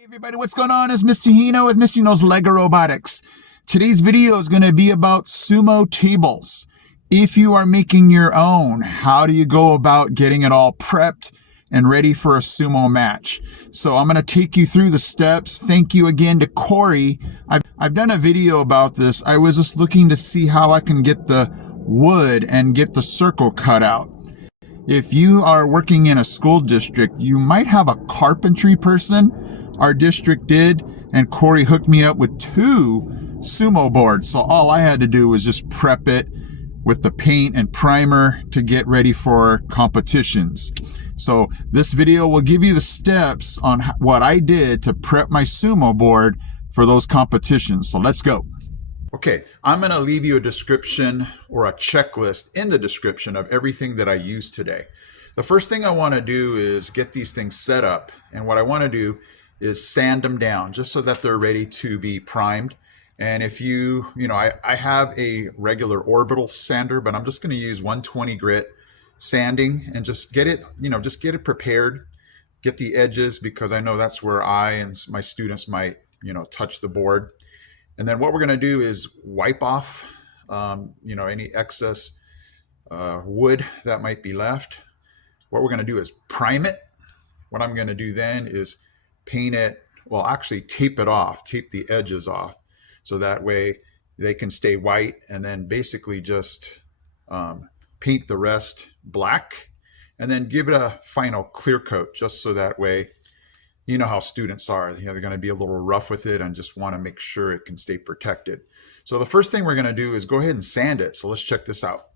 Hey everybody, what's going on? It's Mr. Hino with Mr. Hino's LEGO Robotics. Today's video is going to be about sumo tables. If you are making your own, how do you go about getting it all prepped and ready for a sumo match? So I'm going to take you through the steps. Thank you again to Corey. I've done a video about this. I was just looking to see how I can get the wood and get the circle cut out. If you are working in a school district, you might have a carpentry person. Our district did, and Corey hooked me up with 2 sumo boards. So all I had to do was just prep it with the paint and primer to get ready for competitions. So this video will give you the steps on what I did to prep my sumo board for those competitions. So let's go. Okay, I'm going to leave you a description or a checklist in the description of everything that I used today. The first thing I want to do is get these things set up, and what I want to do is sand them down just so that they're ready to be primed. And if I have a regular orbital sander, but I'm just going to use 120 grit sanding and just get it, just get it prepared, get the edges, because I know that's where I and my students might, touch the board. And then what we're going to do is wipe off, any excess wood that might be left. What we're going to do is prime it. What I'm going to do then is paint it, well, actually tape it off, tape the edges off, so that way they can stay white, and then basically just paint the rest black, and then give it a final clear coat, just so that way, you know how students are, they're going to be a little rough with it and just want to make sure it can stay protected. So the first thing we're going to do is go ahead and sand it. So let's check this out.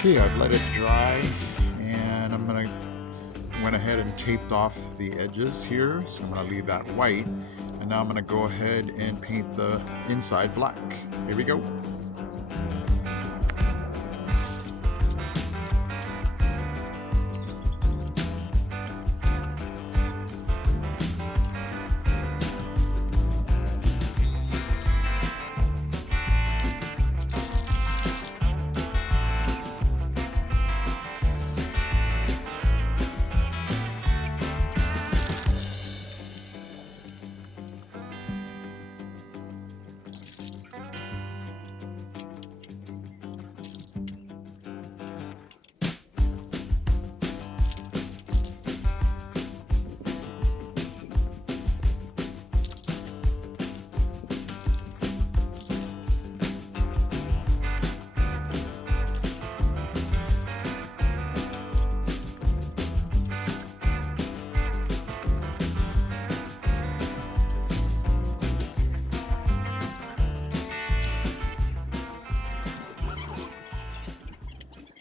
Okay, I've let it dry, and went ahead and taped off the edges here. So I'm gonna leave that white, and now I'm gonna go ahead and paint the inside black. Here we go.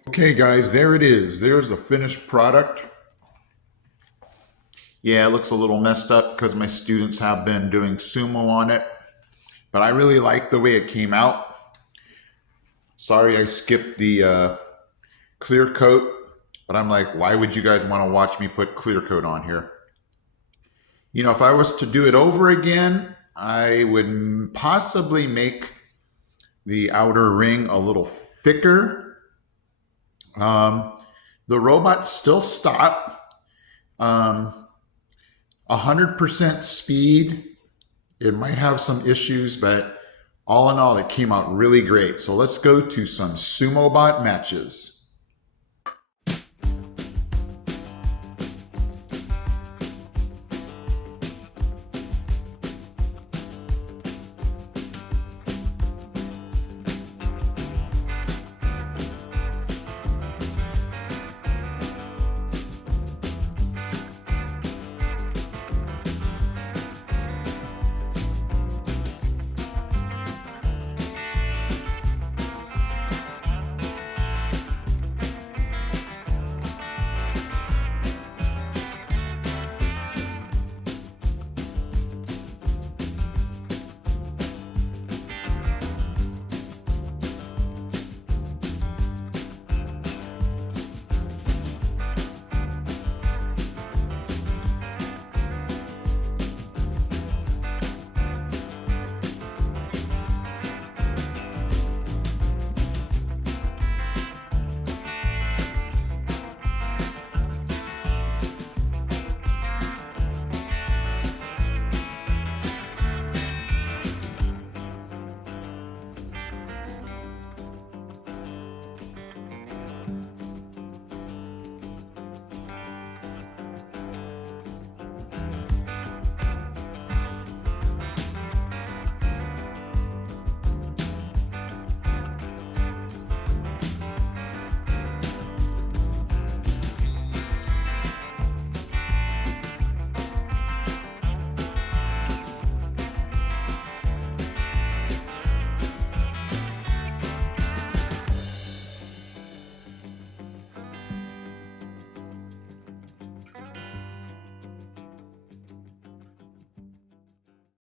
Okay guys, there it is. There's the finished product. Yeah, it looks a little messed up because my students have been doing sumo on it, but I really like the way it came out. Sorry I skipped the clear coat, but I'm like, why would you guys want to watch me put clear coat on here? If I was to do it over again, I would possibly make the outer ring a little thicker. The robot still stopped. 100% speed. It might have some issues, but all in all, it came out really great. So let's go to some sumobot matches.